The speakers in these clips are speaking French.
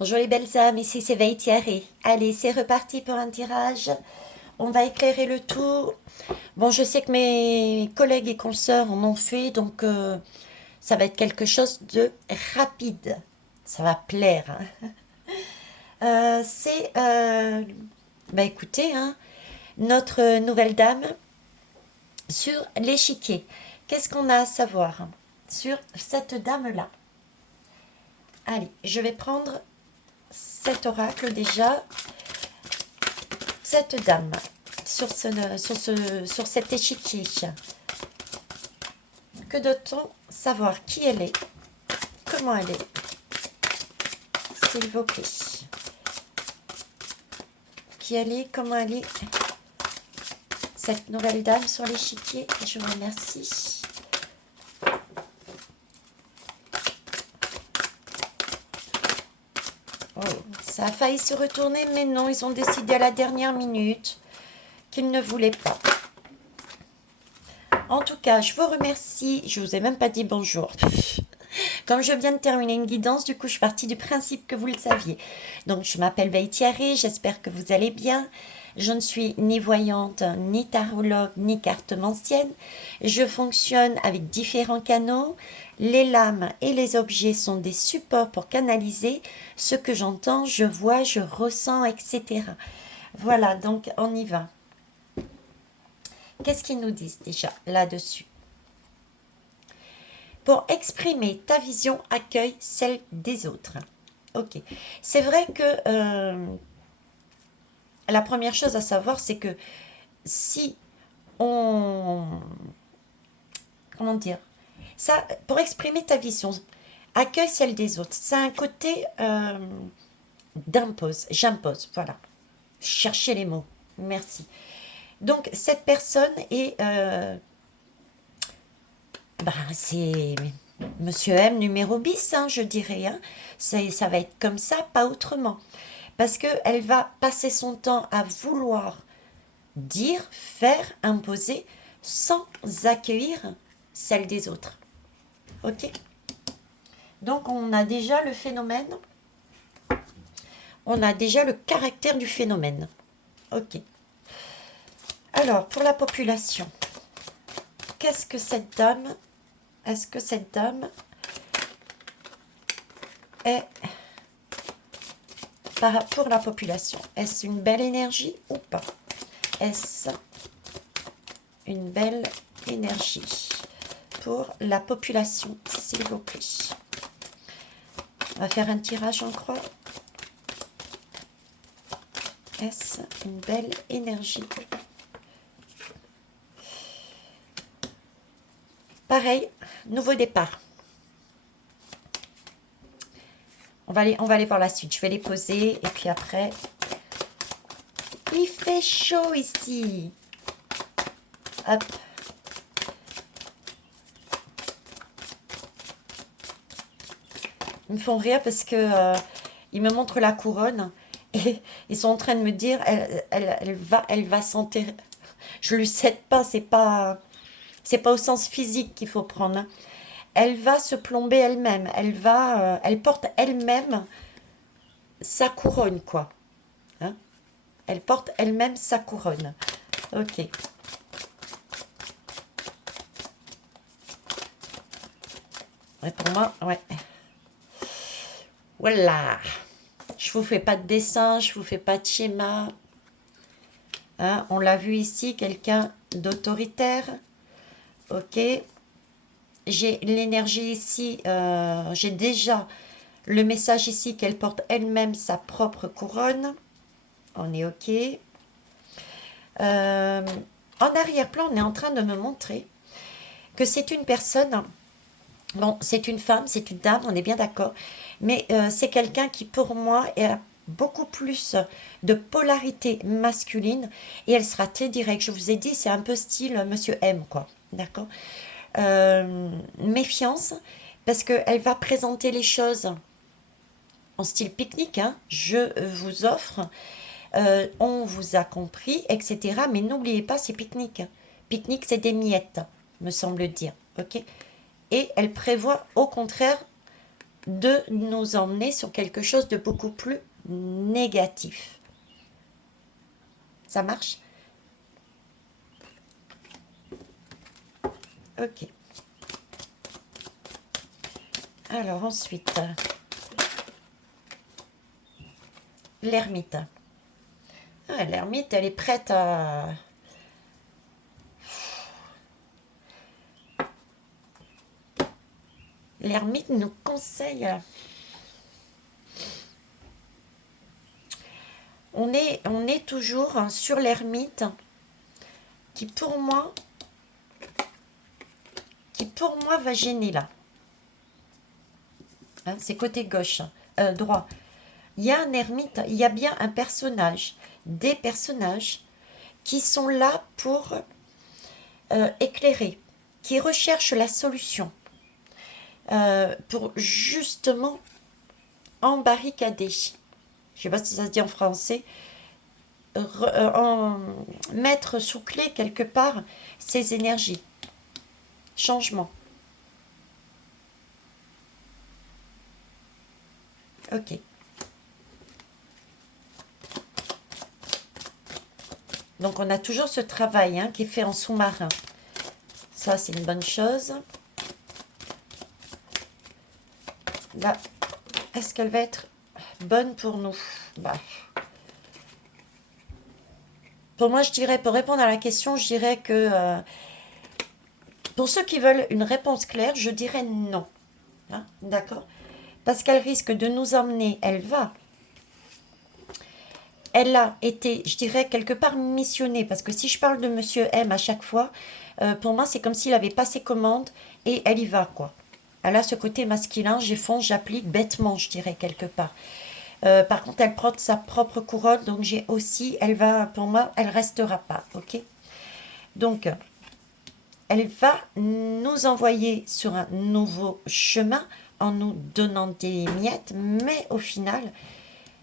Bonjour les belles âmes, ici c'est Veitiaré. Allez, c'est reparti pour un tirage. On va éclairer le tout. Bon, je sais que mes collègues et consoeurs en ont fait, donc ça va être quelque chose de rapide. Ça va plaire, hein. Bah écoutez, hein, notre nouvelle dame sur l'échiquier. Qu'est-ce qu'on a à savoir sur cette dame-là? Allez, je vais prendre cet oracle déjà. Cette dame sur cet échiquier. Que doit-on savoir? Qui elle est? Comment elle est? S'il vous plaît. Qui elle est? Comment elle est? Cette nouvelle dame sur l'échiquier. Je vous remercie. Oh, ça a failli se retourner, mais non, ils ont décidé à la dernière minute qu'ils ne voulaient pas. En tout cas, je vous remercie. Je vous ai même pas dit bonjour. Comme je viens de terminer une guidance, du coup, je suis partie du principe que vous le saviez. Donc, je m'appelle Veitiaré, j'espère que vous allez bien. Je ne suis ni voyante, ni tarologue, ni cartomancienne. Je fonctionne avec différents canaux. Les lames et les objets sont des supports pour canaliser ce que j'entends, je vois, je ressens, etc. Voilà, donc on y va. Qu'est-ce qu'ils nous disent déjà là-dessus? Pour exprimer ta vision, accueille celle des autres. Ok. C'est vrai que la première chose à savoir, c'est que si on... Comment dire? Ça, pour exprimer ta vision, accueille celle des autres. Ça a un côté d'impose. J'impose, voilà. Cherchez les mots. Merci. Donc, cette personne est... c'est Monsieur M numéro bis, hein, je dirais. Hein. Ça va être comme ça, pas autrement. Parce qu'elle va passer son temps à vouloir dire, faire, imposer, sans accueillir celle des autres. Ok? Donc on a déjà le phénomène, on a déjà le caractère du phénomène. Ok. Alors, pour la population, qu'est-ce que cette dame, est-ce que cette dame est pour la population? Est-ce une belle énergie ou pas? Est-ce une belle énergie pour la population, s'il vous plaît? On va faire un tirage en croix. Est-ce une belle énergie? Pareil, nouveau départ. On va aller voir la suite. Je vais les poser et puis après... Il fait chaud ici. Hop. Ils me font rire parce que ils me montrent la couronne et ils sont en train de me dire elle va s'enterrer. Je lui cède pas, c'est pas au sens physique qu'il faut prendre. Hein. Elle va se plomber elle-même. Elle porte elle-même sa couronne, quoi. Hein? Elle porte elle-même sa couronne. Ok. Ouais, pour moi, ouais. Voilà. Je vous fais pas de dessin, je vous fais pas de schéma. Hein, on l'a vu ici, quelqu'un d'autoritaire. Ok. J'ai l'énergie ici. J'ai déjà le message ici qu'elle porte elle-même sa propre couronne. On est ok. En arrière-plan, on est en train de me montrer que c'est une personne... Bon, c'est une femme, c'est une dame, on est bien d'accord. Mais c'est quelqu'un qui, pour moi, a beaucoup plus de polarité masculine. Et elle sera très directe. Je vous ai dit, c'est un peu style Monsieur M, quoi. D'accord? Méfiance, parce qu'elle va présenter les choses en style pique-nique. Hein. Je vous offre, on vous a compris, etc. Mais n'oubliez pas, c'est pique-nique. Pique-nique, c'est des miettes, me semble dire. Ok? Et elle prévoit, au contraire, de nous emmener sur quelque chose de beaucoup plus négatif. Ça marche? Ok. Alors ensuite, l'ermite. Ah, l'ermite, elle est prête à... L'ermite nous conseille... On est toujours sur l'ermite qui pour moi va gêner là. Hein, c'est côté gauche, droit. Il y a un ermite, il y a bien un personnage, des personnages qui sont là pour éclairer, qui recherchent la solution, pour justement embarricader. Je ne sais pas si ça se dit en français, mettre sous clé quelque part ces énergies. Changement. Ok. Donc on a toujours ce travail qui est fait en sous-marin. Ça, c'est une bonne chose. Là, est-ce qu'elle va être bonne pour nous? Bah. Pour moi, je dirais, pour répondre à la question, je dirais que pour ceux qui veulent une réponse claire, je dirais non. Hein, d'accord? Parce qu'elle risque de nous emmener, elle a été, je dirais, quelque part missionnée. Parce que si je parle de Monsieur M à chaque fois, pour moi, c'est comme s'il avait passé commande et elle y va, quoi. Elle a ce côté masculin, j'effonce, j'applique bêtement, je dirais, quelque part. Par contre, elle porte sa propre couronne, donc j'ai aussi, elle va, pour moi, elle restera pas, ok? Donc, elle va nous envoyer sur un nouveau chemin en nous donnant des miettes, mais au final,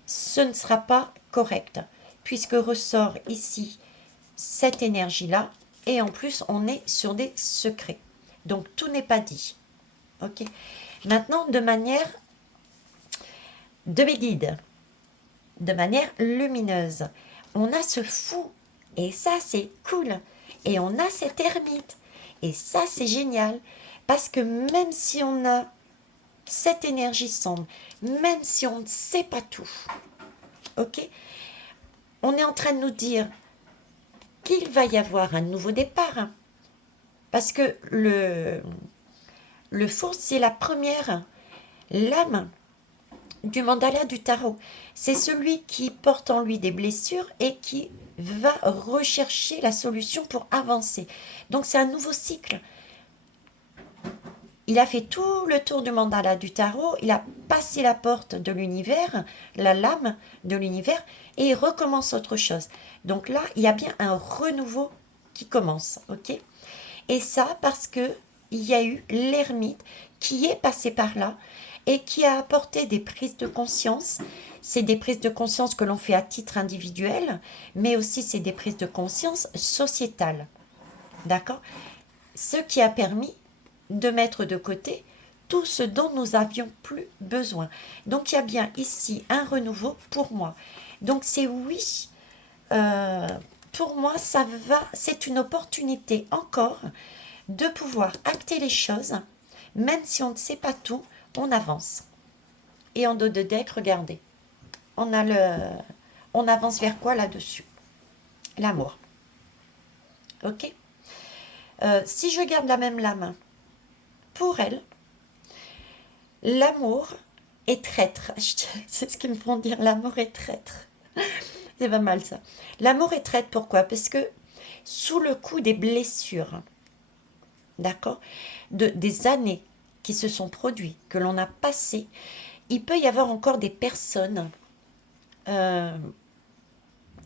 ce ne sera pas correct, puisque ressort ici cette énergie-là, et en plus, on est sur des secrets. Donc, tout n'est pas dit, ok? Maintenant, de manière de mes guides, de manière lumineuse. On a ce fou, et ça c'est cool, et on a cette ermite, et ça c'est génial, parce que même si on a cette énergie sombre, même si on ne sait pas tout, ok, on est en train de nous dire qu'il va y avoir un nouveau départ, parce que le fou c'est la première lame du mandala du tarot. C'est celui qui porte en lui des blessures et qui va rechercher la solution pour avancer. Donc c'est un nouveau cycle. Il a fait tout le tour du mandala du tarot, il a passé la porte de l'univers, la lame de l'univers, et il recommence autre chose. Donc là, il y a bien un renouveau qui commence, ok? Et ça parce que il y a eu l'ermite qui est passé par là et qui a apporté des prises de conscience. C'est des prises de conscience que l'on fait à titre individuel, mais aussi c'est des prises de conscience sociétales. D'accord? Ce qui a permis de mettre de côté tout ce dont nous avions plus besoin. Donc il y a bien ici un renouveau pour moi. Donc c'est oui, euh, pour moi ça va, c'est une opportunité encore de pouvoir acter les choses, même si on ne sait pas tout, on avance. Et en dos de deck, regardez, on a on avance vers quoi là-dessus? L'amour. Ok. Si je garde la même lame, pour elle, l'amour est traître. C'est ce qu'ils me font dire, l'amour est traître. C'est pas mal ça. L'amour est traître, pourquoi? Parce que sous le coup des blessures, d'accord, des années qui se sont produites, que l'on a passées, il peut y avoir encore des personnes euh,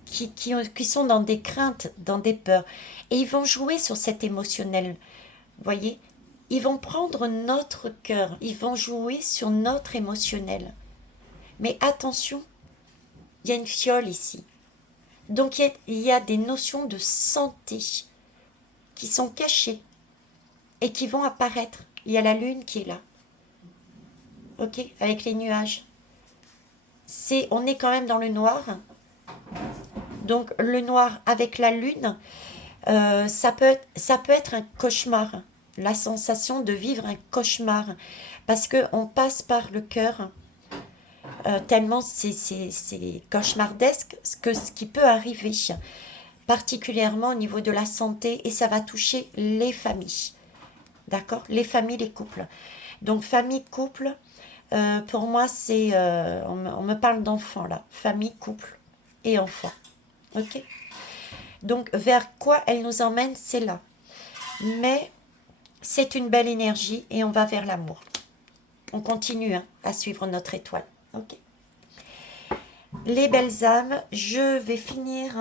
qui sont dans des craintes, dans des peurs. Et ils vont jouer sur cet émotionnel. Vous voyez? Ils vont prendre notre cœur. Ils vont jouer sur notre émotionnel. Mais attention, il y a une fiole ici. Donc il y a des notions de santé qui sont cachées et qui vont apparaître. Il y a la lune qui est là. ok, avec les nuages. On est quand même dans le noir. Donc le noir avec la lune, ça peut être un cauchemar. La sensation de vivre un cauchemar. Parce qu'on passe par le cœur. Tellement c'est cauchemardesque ce qui peut arriver. Particulièrement au niveau de la santé. Et ça va toucher les familles. D'accord? Les familles, les couples. Donc famille, couple, pour moi c'est... on me parle d'enfants là. Famille, couple et enfants. Ok? Donc vers quoi elle nous emmène, c'est là. Mais c'est une belle énergie et on va vers l'amour. On continue hein, à suivre notre étoile. Ok? Les belles âmes, je vais finir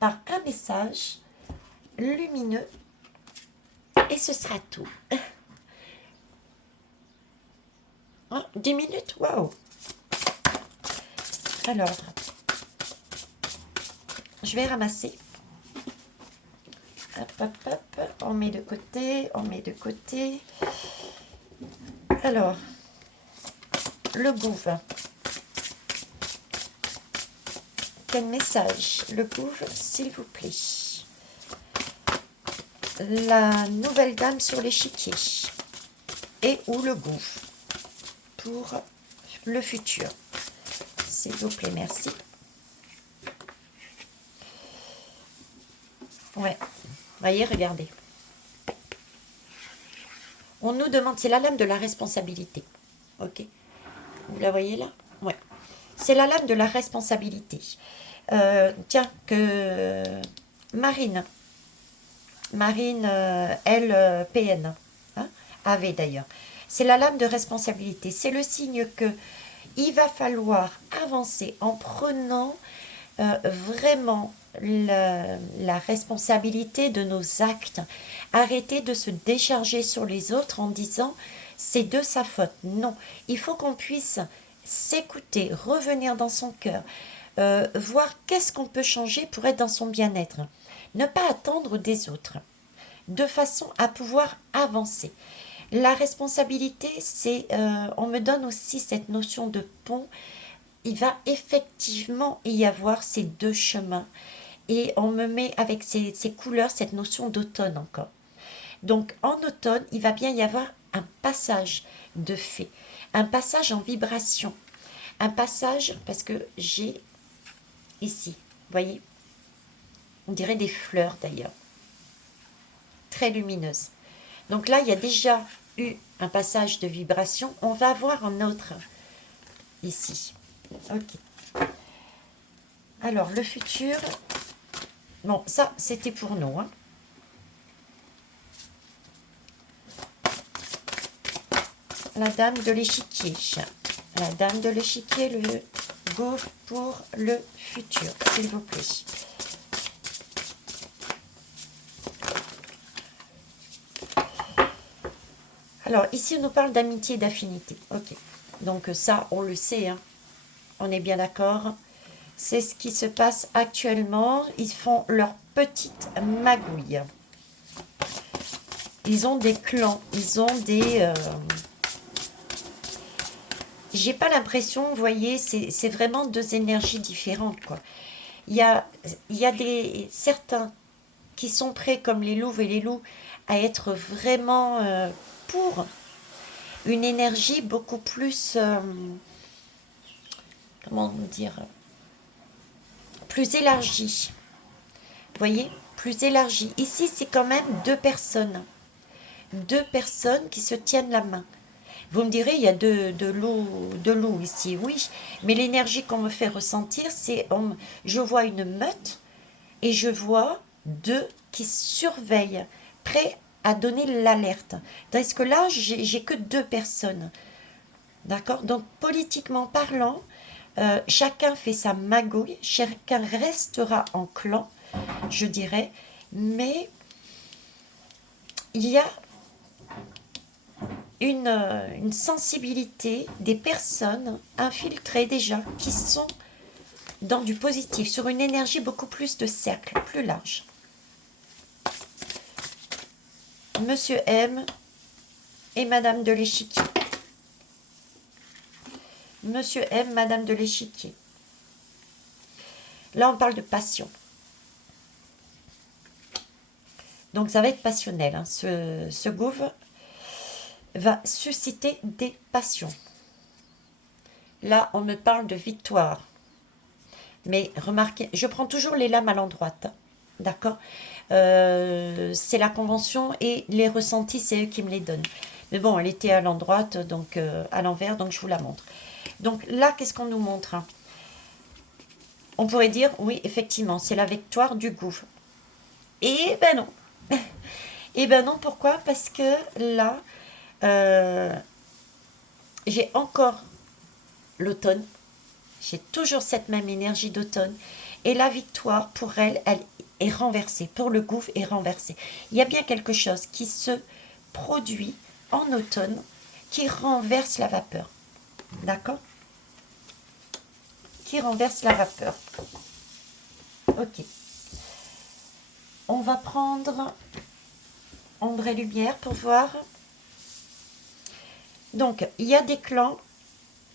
par un message lumineux et ce sera tout. Hein, 10 minutes, waouh! Alors, je vais ramasser. Hop, hop, hop. On met de côté, on met de côté. Alors, le gouffre. Quel message? Le gouffre, s'il vous plaît. La nouvelle dame sur l'échiquier. Et ou le gouffre. Pour le futur. S'il vous plaît, merci. Ouais, voyez, regardez. On nous demande, c'est la lame de la responsabilité. Ok. Vous la voyez là? Ouais. C'est la lame de la responsabilité. Tiens, que Marine, elle, PN, hein, avait d'ailleurs. C'est la lame de responsabilité. C'est le signe que il va falloir avancer en prenant vraiment la responsabilité de nos actes. Arrêter de se décharger sur les autres en disant c'est de sa faute. Non, il faut qu'on puisse s'écouter, revenir dans son cœur, voir qu'est-ce qu'on peut changer pour être dans son bien-être. Ne pas attendre des autres, de façon à pouvoir avancer. La responsabilité, c'est, on me donne aussi cette notion de pont. Il va effectivement y avoir ces deux chemins. Et on me met avec ces couleurs cette notion d'automne encore. Donc en automne, il va bien y avoir un passage de fée, un passage en vibration, un passage, parce que j'ai ici, vous voyez, on dirait des fleurs d'ailleurs, très lumineuses. Donc là, il y a déjà eu un passage de vibration, on va avoir un autre ici. Ok. Alors, le futur, bon, ça, c'était pour nous, hein. La dame de l'échiquier. La dame de l'échiquier, le gouffre pour le futur, s'il vous plaît. Alors, ici, on nous parle d'amitié et d'affinité. Ok. Donc, ça, on le sait, hein. On est bien d'accord. C'est ce qui se passe actuellement. Ils font leur petite magouille. Ils ont des clans. Ils ont des... J'ai pas l'impression, vous voyez, c'est vraiment deux énergies différentes, quoi. Il y a certains qui sont prêts, comme les louves et les loups, à être vraiment pour une énergie beaucoup plus, comment dire, plus élargie. Vous voyez, plus élargie. Ici, c'est quand même deux personnes. Deux personnes qui se tiennent la main. Vous me direz, il y a deux loups ici, oui. Mais l'énergie qu'on me fait ressentir, c'est... Je vois une meute et je vois deux qui surveillent, prêts à donner l'alerte. Tandis que là, j'ai que deux personnes. D'accord? Donc, politiquement parlant, chacun fait sa magouille, chacun restera en clan, je dirais. Mais il y a une sensibilité des personnes infiltrées déjà qui sont dans du positif, sur une énergie beaucoup plus de cercle, plus large. Monsieur M et Madame de l'échiquier. Monsieur M, Madame de l'échiquier. Là, on parle de passion. Donc, ça va être passionnel. Hein. Ce gouffre va susciter des passions. Là, on me parle de victoire. Mais remarquez, je prends toujours les lames à l'endroit. Hein. D'accord, c'est la convention et les ressentis, c'est eux qui me les donnent. Mais bon, elle était à l'endroit, donc à l'envers, donc je vous la montre. Donc là, qu'est-ce qu'on nous montre, hein? On pourrait dire, oui, effectivement, c'est la victoire du gouffre. Et ben non. Et ben non, pourquoi? Parce que là, j'ai encore l'automne. J'ai toujours cette même énergie d'automne. Et la victoire, pour elle, elle est renversée. Pour le gouffre, est renversée. Il y a bien quelque chose qui se produit en automne qui renverse la vapeur. D'accord? Qui renverse la vapeur. Ok. On va prendre ombre et lumière pour voir. Donc, il y a des clans,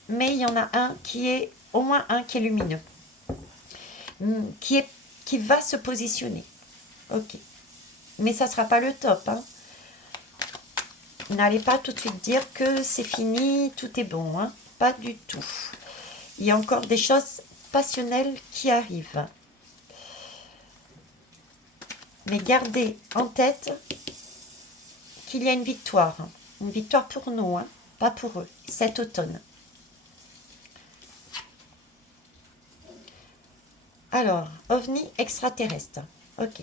mais il y en a un qui est, au moins un qui est lumineux. Qui va se positionner. Ok. Mais ça ne sera pas le top. Hein. N'allez pas tout de suite dire que c'est fini, tout est bon. Hein. Pas du tout. Il y a encore des choses passionnelles qui arrivent. Mais gardez en tête qu'il y a une victoire. Hein. Une victoire pour nous, hein, pas pour eux, cet automne. Alors, ovni extraterrestre. Ok.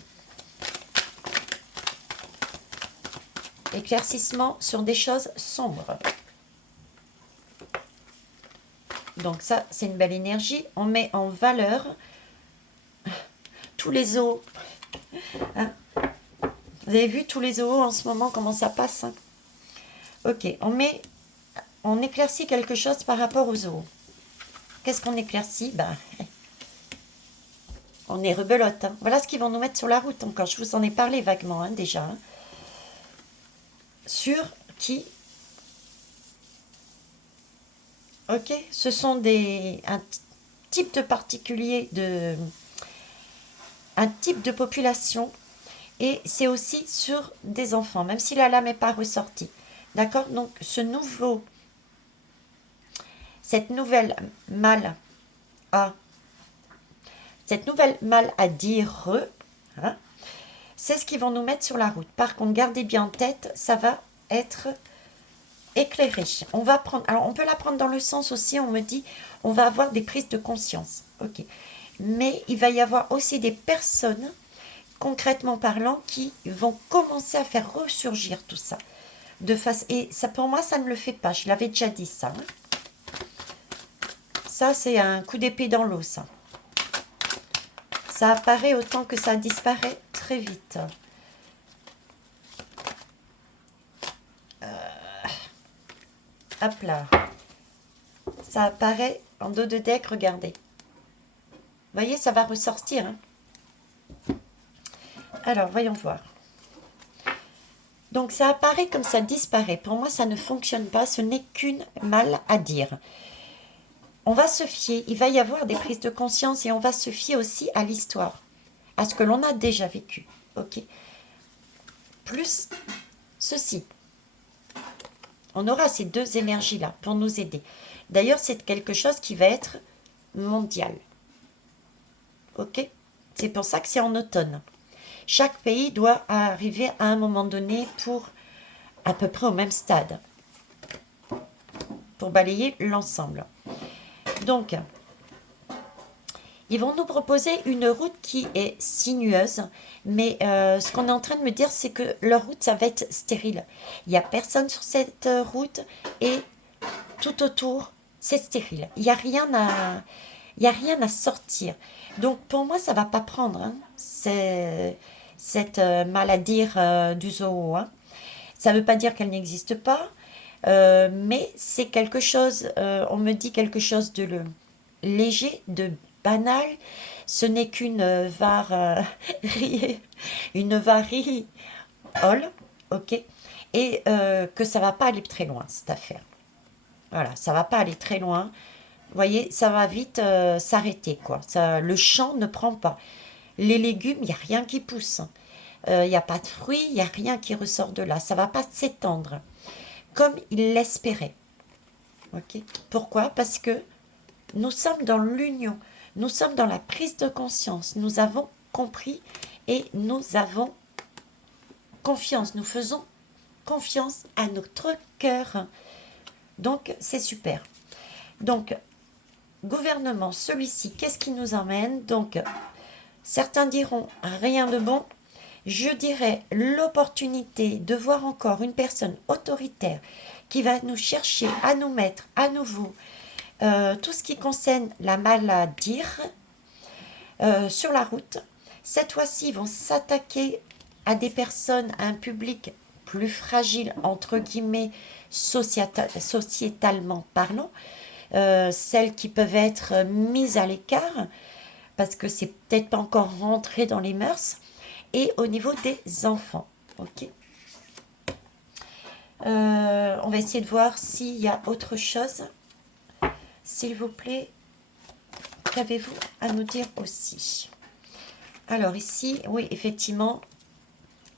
Éclaircissement sur des choses sombres. Donc ça, c'est une belle énergie. On met en valeur tous les zoos. Hein. Vous avez vu tous les zoos en ce moment, comment ça passe, hein. Ok, on éclaircit quelque chose par rapport aux zoos. Qu'est-ce qu'on éclaircit? Ben, on est rebelote. Hein. Voilà ce qu'ils vont nous mettre sur la route encore. Je vous en ai parlé vaguement hein, déjà. Hein. Sur qui? Ok, ce sont un type de particulier, un type de population. Et c'est aussi sur des enfants, même si la lame n'est pas ressortie. D'accord? Donc, cette nouvelle mal à dire, hein, c'est ce qu'ils vont nous mettre sur la route. Par contre, gardez bien en tête, ça va être éclairé. On va prendre, alors on peut la prendre dans le sens aussi, on me dit, on va avoir des prises de conscience. Ok. Mais il va y avoir aussi des personnes, concrètement parlant, qui vont commencer à faire ressurgir tout ça. Et ça, pour moi, ça ne le fait pas. Je l'avais déjà dit ça. Hein. Ça, c'est un coup d'épée dans l'eau, ça. Ça apparaît autant que ça disparaît très vite. Hop là. Ça apparaît en dos de deck, regardez. Vous voyez, ça va ressortir. Hein. Alors, voyons voir. Donc, ça apparaît comme ça disparaît. Pour moi, ça ne fonctionne pas. Ce n'est qu'une mal à dire. On va se fier. Il va y avoir des prises de conscience et on va se fier aussi à l'histoire. À ce que l'on a déjà vécu. Ok. Plus ceci. On aura ces deux énergies-là pour nous aider. D'ailleurs, c'est quelque chose qui va être mondial. Ok? C'est pour ça que c'est en automne. Chaque pays doit arriver à un moment donné pour à peu près au même stade. Pour balayer l'ensemble. Donc, ils vont nous proposer une route qui est sinueuse. Mais ce qu'on est en train de me dire, c'est que leur route, ça va être stérile. Il n'y a personne sur cette route et tout autour, c'est stérile. Il n'y a rien à sortir. Donc, pour moi, ça ne va pas prendre. Hein. C'est cette maladie du zoo. Hein. Ça ne veut pas dire qu'elle n'existe pas, mais c'est quelque chose, on me dit quelque chose de léger, de banal. Ce n'est qu'une une variole, ok, et que ça ne va pas aller très loin, cette affaire. Voilà, ça ne va pas aller très loin. Vous voyez, ça va vite s'arrêter, quoi. Ça, le champ ne prend pas. Les légumes, il n'y a rien qui pousse. Il n'y a pas de fruits, il n'y a rien qui ressort de là. Ça ne va pas s'étendre comme il l'espérait. Ok. Pourquoi? Parce que nous sommes dans l'union. Nous sommes dans la prise de conscience. Nous avons compris et nous avons confiance. Nous faisons confiance à notre cœur. Donc, c'est super. Donc, gouvernement, celui-ci, qu'est-ce qui nous emmène? Donc, certains diront rien de bon. Je dirais l'opportunité de voir encore une personne autoritaire qui va nous chercher à nous mettre à nouveau tout ce qui concerne la maladie sur la route. Cette fois-ci, ils vont s'attaquer à des personnes, à un public plus fragile, entre guillemets, sociétalement parlant, celles qui peuvent être mises à l'écart, parce que c'est peut-être pas encore rentré dans les mœurs, et au niveau des enfants. Ok. On va essayer de voir s'il y a autre chose. S'il vous plaît, qu'avez-vous à nous dire aussi? Alors ici, oui, effectivement,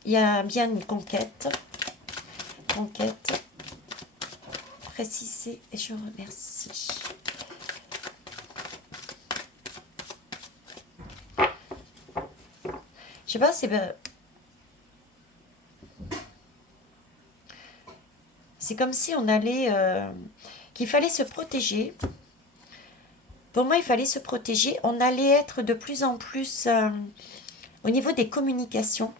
il y a bien une conquête. Conquête. Précisée, et je remercie. Je sais pas, c'est comme si on allait... qu'il fallait se protéger. Pour moi, il fallait se protéger. On allait être de plus en plus, au niveau des communications,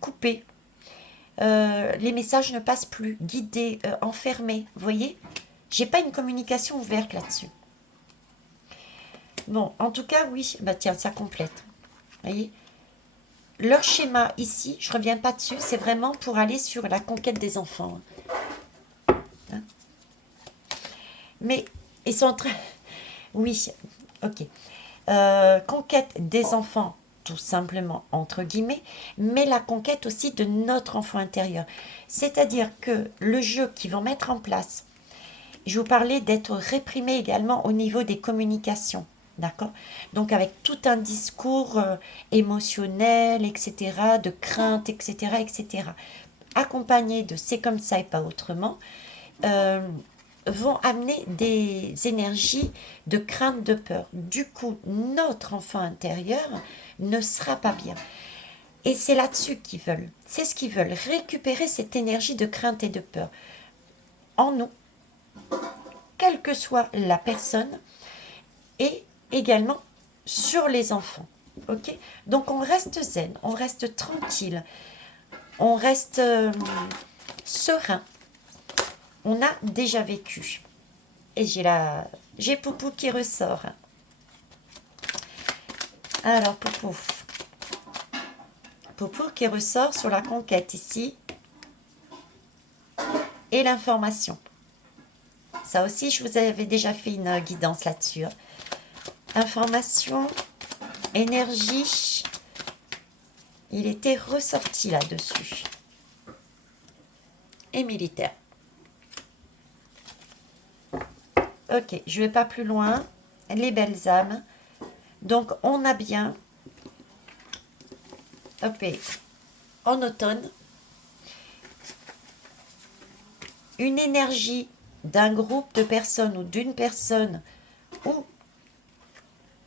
coupés. Les messages ne passent plus, guidés, enfermés. Vous voyez? J'ai pas une communication ouverte là-dessus. Bon, en tout cas, oui. Bah tiens, ça complète. Vous voyez? Leur schéma ici, je reviens pas dessus, c'est vraiment pour aller sur la conquête des enfants. Hein? Mais ils sont en train... Oui, ok. Conquête des enfants, tout simplement, entre guillemets, mais la conquête aussi de notre enfant intérieur. C'est-à-dire que le jeu qu'ils vont mettre en place, je vous parlais d'être réprimé également au niveau des communications. D'accord? Donc avec tout un discours émotionnel, etc., de crainte, etc., etc., accompagné de c'est comme ça et pas autrement, euh, vont amener des énergies de crainte, de peur. Du coup, notre enfant intérieur ne sera pas bien. Et c'est là-dessus qu'ils veulent. C'est ce qu'ils veulent, récupérer cette énergie de crainte et de peur en nous, quelle que soit la personne, et également sur les enfants. Ok? Donc on reste zen, on reste tranquille, on reste serein. On a déjà vécu. Et j'ai Poupou qui ressort. Alors Poupou. Poupou qui ressort sur la conquête ici. Et l'information. Ça aussi, je vous avais déjà fait une guidance là-dessus. Information, énergie. Il était ressorti là-dessus. Et militaire. Ok, je ne vais pas plus loin. Les belles âmes. Donc, on a bien, hop, en automne, une énergie d'un groupe de personnes ou d'une personne ou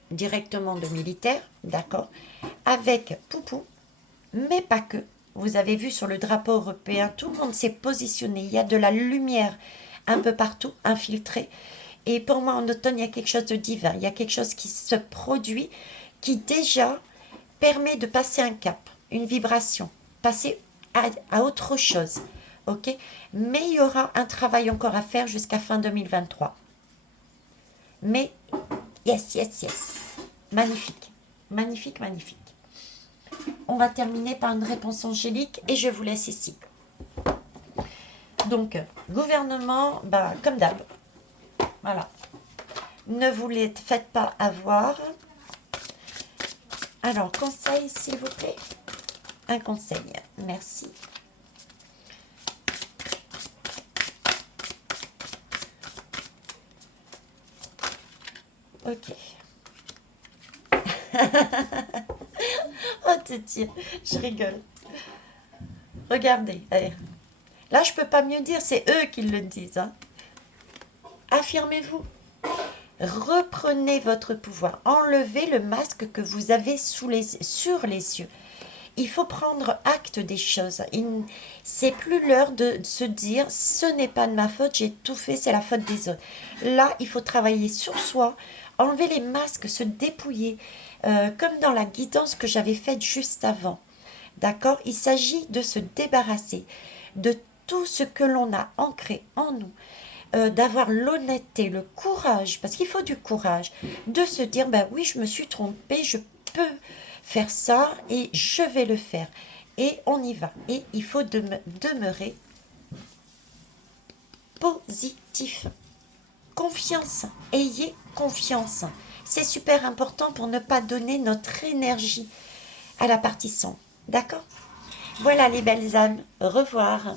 directement de militaires, d'accord, avec Poupou, mais pas que. Vous avez vu sur le drapeau européen, tout le monde s'est positionné. Il y a de la lumière un peu partout, infiltrée. Et pour moi, en automne, il y a quelque chose de divin. Il y a quelque chose qui se produit, qui déjà permet de passer un cap, une vibration, passer à autre chose. Ok? Mais il y aura un travail encore à faire jusqu'à fin 2023. Mais, yes, yes, yes. Magnifique. Magnifique, magnifique. On va terminer par une réponse angélique et je vous laisse ici. Donc, gouvernement, bah, comme d'hab. Voilà. Ne vous les faites pas avoir. Alors, conseil, s'il vous plaît. Un conseil. Merci. Ok. Oh, Titi, je rigole. Regardez. Allez. Là, je peux pas mieux dire, c'est eux qui le disent. Hein. Affirmez-vous. Reprenez votre pouvoir. Enlevez le masque que vous avez sur les yeux. Il faut prendre acte des choses. C'est plus l'heure de se dire ce n'est pas de ma faute, j'ai tout fait, c'est la faute des autres. Là, il faut travailler sur soi, enlever les masques, se dépouiller, comme dans la guidance que j'avais faite juste avant. D'accord? Il s'agit de se débarrasser de tout ce que l'on a ancré en nous, d'avoir l'honnêteté, le courage, parce qu'il faut du courage, de se dire, ben oui, je me suis trompée, je peux faire ça et je vais le faire. Et on y va. Et il faut demeurer positif. Confiance. Ayez confiance. C'est super important pour ne pas donner notre énergie à la partie sombre. D'accord? Voilà les belles âmes. Au revoir.